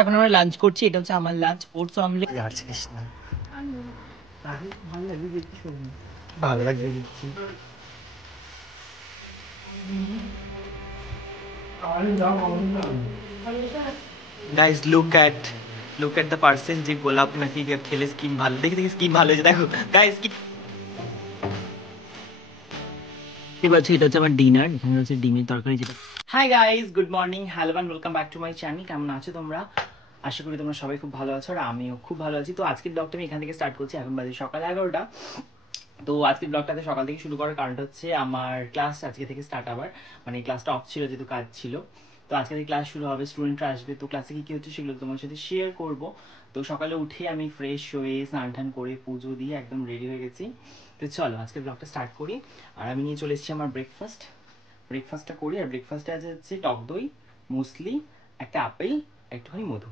এখন আমরা লাঞ্চ করছি, এটা হচ্ছে আমার লাঞ্চ, ওটস অমলেট। যাচ্ছিস না, ভালো লাগছে দেখছি। Guys look at the person যে গোলাপ নাকি খেলে স্কিন ভালো, দেখে দেখে স্কিন ভালো হয়েছে। দেখো গাইস কি বলছি, এটা হচ্ছে আমার ডিনার। এখানে হচ্ছে ডিমের তরকারি যেটা। Hi guys, good morning, hello and welcome back to my channel. কেমন আছো তোমরা? আশা করি তোমরা সবাই খুব ভালো আছো, আর আমিও খুব ভালো আছি। তো আজকের ব্লগটা আমি এখান থেকে স্টার্ট করছি। এখন বাজে সকাল 11টা। তো আজকের ব্লগটাতে সকাল থেকে শুরু করার কারণটা হচ্ছে আমার ক্লাস আজকে থেকে স্টার্ট। আবার মানে ক্লাসটা অফ ছিল যেহেতু কাজ ছিল। তো আজকে থেকে ক্লাস শুরু হবে, স্টুডেন্টরা আসবে। তো ক্লাসে কি হচ্ছে সেগুলো তোমার সাথে শেয়ার করব। তো সকালে উঠে আমি ফ্রেশ হয়ে স্নান টান করে পুজো দিয়ে একদম রেডি হয়ে গেছি। তো চলো আজকের ব্লগটা স্টার্ট করি। আর আমি নিয়ে চলে এসেছি আমার ব্রেকফাস্টটা করি। আর ব্রেকফাস্টে আছে হচ্ছে টক দই, মুসলি, একটা আপেল, একটুখানি মধু।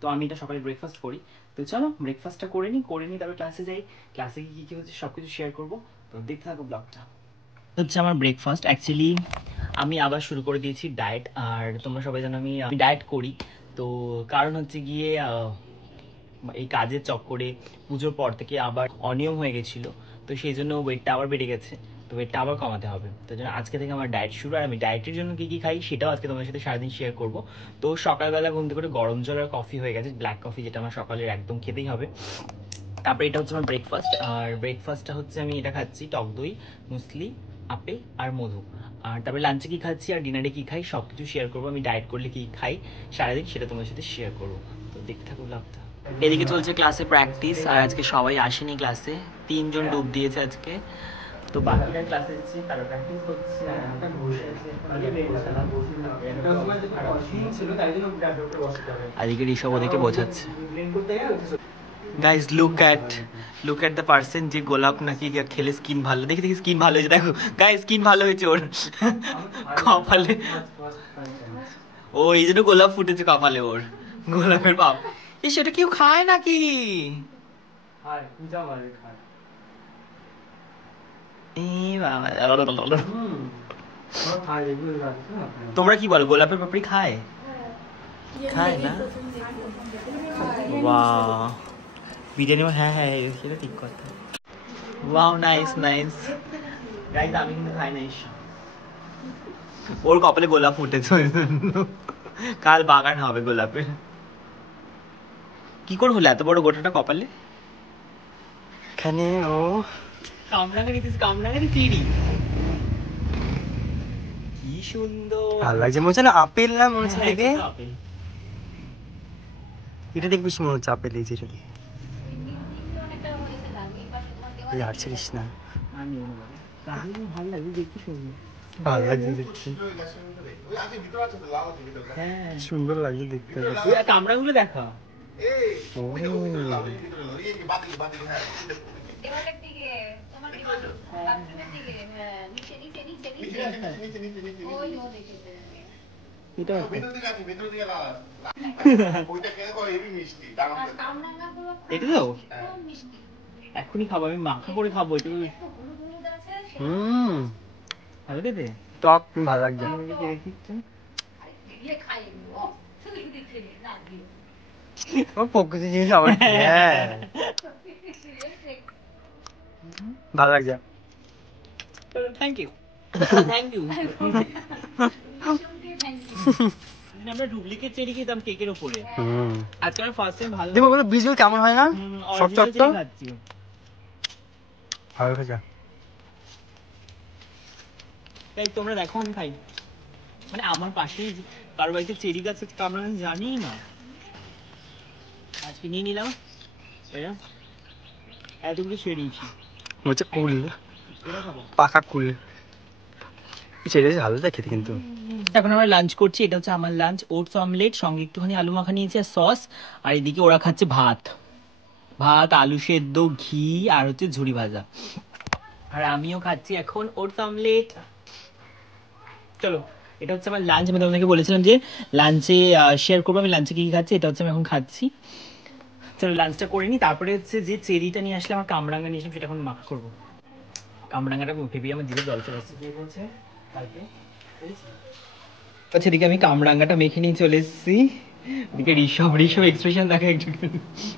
তো আমি এটা সকালে ব্রেকফাস্ট করি। তো চলো ব্রেকফাস্টটা করে নিই তারপর ক্লাসে যাই। ক্লাসে কী কী হচ্ছে সব কিছু শেয়ার করবো। তো দেখতে থাকো ব্লগটা। হচ্ছে আমার ব্রেকফাস্ট। অ্যাকচুয়ালি আমি আবার শুরু করে দিয়েছি ডায়েট। আর তোমরা সবাই জানো আমি ডায়েট করি। তো কারণ হচ্ছে গিয়ে এই কাজের চক্করে পুজোর পর থেকে আবার অনিয়ম হয়ে গেছিলো। তো সেই জন্য ওয়েটটা আবার বেড়ে গেছে। তো ওয়েটটা আবার কমাতে হবে। তো জন্য আজকে থেকে আমার ডায়েট শুরু। আর আমি ডায়েটের জন্য কী কী খাই সেটাও আজকে তোমাদের সাথে সারাদিন শেয়ার করবো। তো সকালবেলা ঘুম থেকে করে গরম জল আর কফি হয়ে গেছে, ব্ল্যাক কফি, যেটা আমার সকালের একদম খেতেই হবে। তারপরে এটা হচ্ছে আমার ব্রেকফাস্ট। আর ব্রেকফাস্টটা হচ্ছে আমি এটা খাচ্ছি টক দই, মুসলি, আপেল আর মধু। আর তারপরে লাঞ্চে কী খাচ্ছি আর ডিনারে কী খাই সব কিছু শেয়ার করবো। আমি ডায়েট করলে কী খাই সারাদিন সেটা তোমাদের সাথে শেয়ার করবো। তো দেখতে থাকো ব্লগটা। এদিকে চলছে ক্লাসে প্র্যাকটিস। আর আজকে সবাই আসেনি ক্লাসে, 3জন ডুব দিয়েছে আজকে। তো বাকিরা ক্লাসে যাচ্ছে, তারা প্র্যাকটিস করছে। আর এদিকে ঋষভ ওদেরকে বোঝাচ্ছে। Guys look at the person যে গোলাপ নাকি খেলে স্কিন ভালো, দেখে দেখে স্কিন ভালো হয়েছে। দেখো গাইস স্কিন ভালো হয়েছে ওর কপালে। ও এই জন্য গোলাপ ফুটেছে কপালে ওর, গোলাপের পাপ। এ সেটা কেউ খায় নাকি? তোমরা কি বলো, গোলাপের পাপড়ি খায়? খায় না? ওয়াও, বিরিয়ানি, হ্যাঁ হ্যাঁ সেটা ঠিক কথা। Wow, nice nice. গাইস আমি কিন্তু খাই না এসব। ওর কপালে গোলাপ ফুটেছে ওই জন্য। কাল বাগান হবে গোলাপের। কি করে হলো এত বড় গোটাটা কপালে? এখানে ও কামরাঙারি চিড়ি, কি সুন্দর ভালো লাগছে। মনে হচ্ছে না আপেল, না মনে হচ্ছে দেখে। আপেল। এটা দেখে বেশি মনে হচ্ছে আপেল। এই যেটা যাচ্ছিস না, ভালো লাগছে দেখতে, সুন্দর। ভালো লাগছে দেখতে, হ্যাঁ সুন্দর লাগছে দেখতে। কামরাগুলো দেখা। এটা তো এখনই খাবো, আমি মাখা করে খাবো। এটা ভালো খেতে, টক ভালো লাগছে। ও প্রকৃতি জিনিস আবার কি? হ্যাঁ ভালো লাগছে। Thank you thank you. আমরা ডুপ্লিকেট চেরি খেতাম কেকের উপরে। আজকে আমরা ফার্স্ট টাইম ভালো দেখো বলো বীজগুলো কেমন হয় না, সব অরিজিনাল তো চেরি খাচ্ছি। ভালো খাচ্ছা। তাই তোমরা দেখো আমি খাই, মানে আমার পাশেই কারো বাড়িতে চেরি গাছ আছে আমরা জানি না। আজকে নিয়ে নিলাম এতগুলো চেরিয়েছি। হচ্ছে কুল, পাকা কুল। সেটা ভালো লাগে খেতে কিন্তু। এখন আমরা লাঞ্চ করছি, এটা হচ্ছে আমার লাঞ্চ, ওটস অমলেট, সঙ্গে একটুখানি আলু মাখা নিয়েছি আর সস। আর এদিকে ওরা খাচ্ছে ভাত, আলু সেদ্ধ, ঘি আর হচ্ছে ঝুড়ি ভাজা। আর আমিও খাচ্ছি এখন ওটস অমলেট। চলো এটা হচ্ছে আমার লাঞ্চ। আমি তোমাদেরকে বলেছিলাম যে লাঞ্চে শেয়ার করবো আমি লাঞ্চে কি কি খাচ্ছি। এটা হচ্ছে আমি এখন খাচ্ছি। চলো লাঞ্চটা করে নিই। তারপরে হচ্ছে যে চেরিটা নিয়ে আসলে আমার কামরাঙ্গা নিয়ে আসলাম সেটা এখন মাখা করবো। কামরাঙ্গাটা ভেবেই আমার জিভে জল চলে আসছে। বলছে কালকে আচ্ছা, এদিকে আমি কামরাঙ্গাটা মেখে নিয়ে চলে এসেছি। এদিকে ঋষভ এক্সপ্রেশন দেখে একটু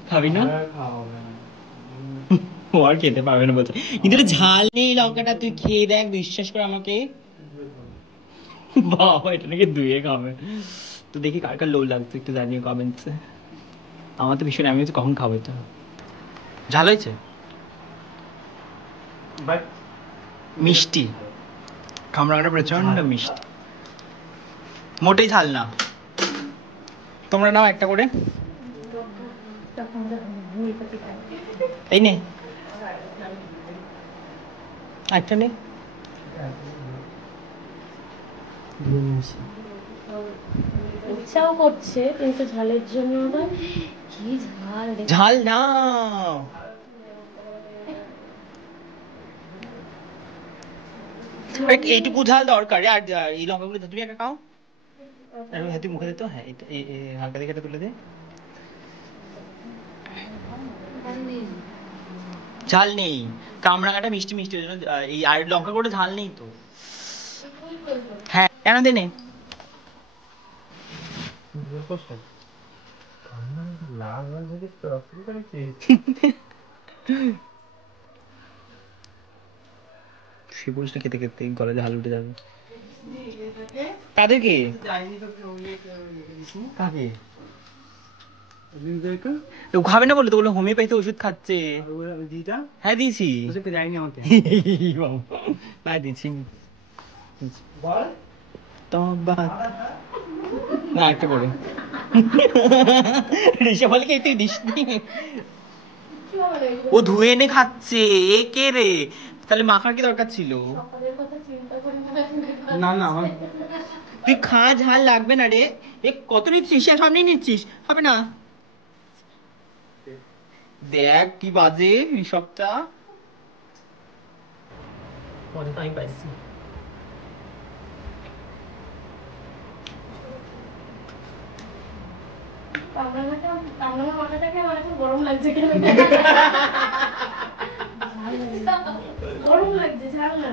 খাবি না? ও আর খেতে পারবে না বলছে, কিন্তু এটা ঝাল নেই লঙ্কাটা, তুই খেয়ে দেখ, বিশ্বাস করে আমাকে। বাবা এটা নাকি ধুয়ে খাবে। তো দেখি কার কার লো লাগছে একটু জানিও কমেন্টসে। আমার তো ভীষণ, আমি হচ্ছে কখন খাবো এটা। ঝাল হয়েছে বাট মিষ্টি, কামরাঙাটা প্রচন্ড মিষ্টি, মোটেই ঝাল না। তোমরা নাও একটা করে, এই নে একটা নে। ইচ্ছাও করছে কিন্তু ঝালের জন্য আবার কি ঝাল, ঝাল না, এইটুকু ঝাল দরকার। আর এই লঙ্কাগুলো তুমি একটা খাও, তুই মুখে দিত। হ্যাঁ হালকা দিকে তুলে দে। ঝাল নেই, কামরাঙাটা মিষ্টি মিষ্টি, এই আর লঙ্কা করে ঝাল নেই তো। হ্যাঁ কেন দে নে। সে বলিস না, খেতে খেতে গলা ঝাল উঠে যাবে। তাদেরকে কাকে ও খাবে না বলে তো, বলে হোমিওপ্যাথি ওষুধ খাচ্ছে। হ্যাঁ দিয়েছি, না দিয়েছি না একটা করে। ঋষা বলে কি তুই দিসনি? ও ধুয়ে এনে খাচ্ছে, এ কে রে? তাহলে মাখার কি দরকার ছিল? না না তুই খা, ঝাল লাগবে না রে। এ কত নিচ্ছিস, সামনে নিচ্ছিস, হবে না। দেখ কি বাজে সবটা, মজা তো আমি পাইছি। গরম লাগছে কেন? গরম লাগছে, ঝাল না।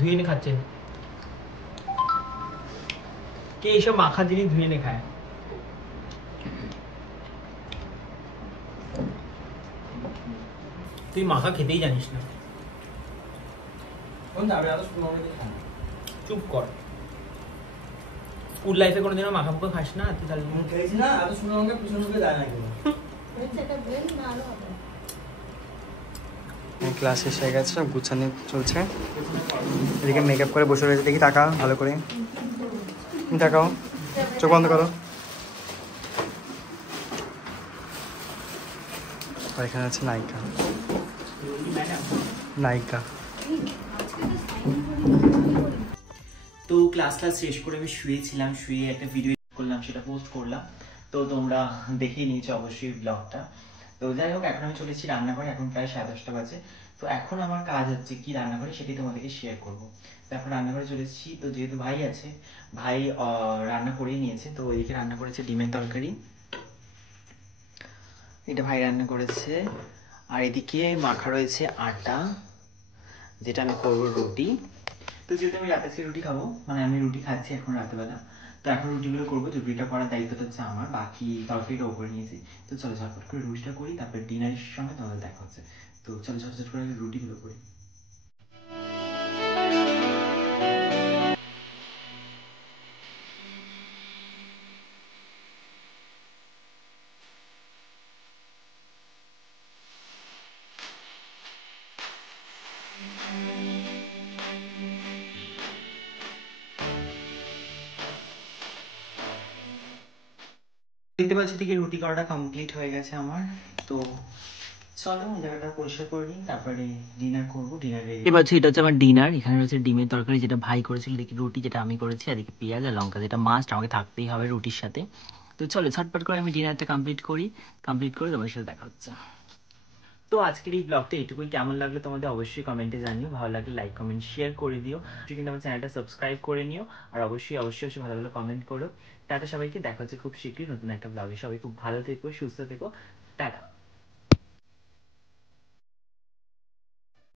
ধুয়ে এনে খাচ্ছে কে? এইসব মাখা জিনিস ধুয়ে এনে খায়। তুই মাখা খেতেই জানিস না। চুপ কর, স্কুল লাইফে কোনোদিনও মাখা মুখা খাস না তুই? তাহলে খেয়েছি না, এত শুকনো লঙ্কা পিছন মুখে যায় না কেউ। ক্লাস শেষ হয়ে গেছে, সব গুছানো চলছে। এদিকে মেকআপ করে বসে রয়েছে, দেখি তাকা ভালো করে, তাকাও, চোখ বন্ধ করো। আর এখানে আছে নায়িকা, নায়িকা। তো ক্লাস শেষ করে আমি শুয়েছিলাম, শুয়ে একটা ভিডিও করলাম, সেটা পোস্ট করলাম। তো তোমরা দেখেই নিয়েছো অবশ্যই ব্লগটা। তো যাই হোক, এখন আমি চলেছি রান্নাঘরে, এখন প্রায় 10:30 বাজে। তো এখন আমার কাজ হচ্ছে কি রান্নাঘরে, সেটাই তোমাদেরকে শেয়ার করবো। তো এখন রান্নাঘরে চলে এসেছি। তো যেহেতু ভাই আছে, ভাই রান্না করেই নিয়েছে। তো এদিকে রান্না করেছে ডিমের তরকারি, এটা ভাই রান্না করেছে। আর এদিকে মাখা রয়েছে আটা, যেটা আমি করবো রুটি। তো যেহেতু আমি রাতে রুটি খাবো, মানে আমি রুটি খাচ্ছি এখন রাতেবেলা, তো এখন রুটিগুলো করবো। রুটিটা করার দায়িত্বটা হচ্ছে আমার, বাকি তরকারিটা ওপরে নিয়েছি। তো চলো ঝটপট করে রুটিটা করি, তারপরে ডিনারের সঙ্গে তোমাদের দেখা হচ্ছে। তো চলো ঝটঝট করে রুটিগুলো করি। দেখতে পাচ্ছি থেকে রুটি করাটা কমপ্লিট হয়ে গেছে আমার। তো চলো জায়গাটা পরিষ্কার করে নিই, তারপরে ডিনার করবো। ডিনারে এবার এটা হচ্ছে আমার ডিনার। এখানে রয়েছে ডিমের তরকারি, যেটা ভাই করেছিল, এদিকে রুটি যেটা আমি করেছি, আর এদিকে পেঁয়াজ আর লঙ্কা, যেটা মাস্ট আমাকে থাকতেই হবে রুটির সাথে। তো চলো ঝটপট করে আমি ডিনারটা কমপ্লিট করি, কমপ্লিট করে তোমার সাথে দেখা হচ্ছে। তো আজকের এই ব্লগটা এইটুকুই। কেমন লাগলো তোমাদের অবশ্যই কমেন্টে জানিও, ভালো লাগলে লাইক কমেন্ট শেয়ার করে দিও, কিন্তু আমার চ্যানেলটা সাবস্ক্রাইব করে নিও, আর অবশ্যই অবশ্যই অবশ্যই ভালো ভালো কমেন্ট করো। টাটা সবাইকে, দেখা হচ্ছে খুব শীঘ্রই নতুন একটা ব্লগে। সবাই খুব ভালো থেকো, সুস্থ থেকো, টাটা।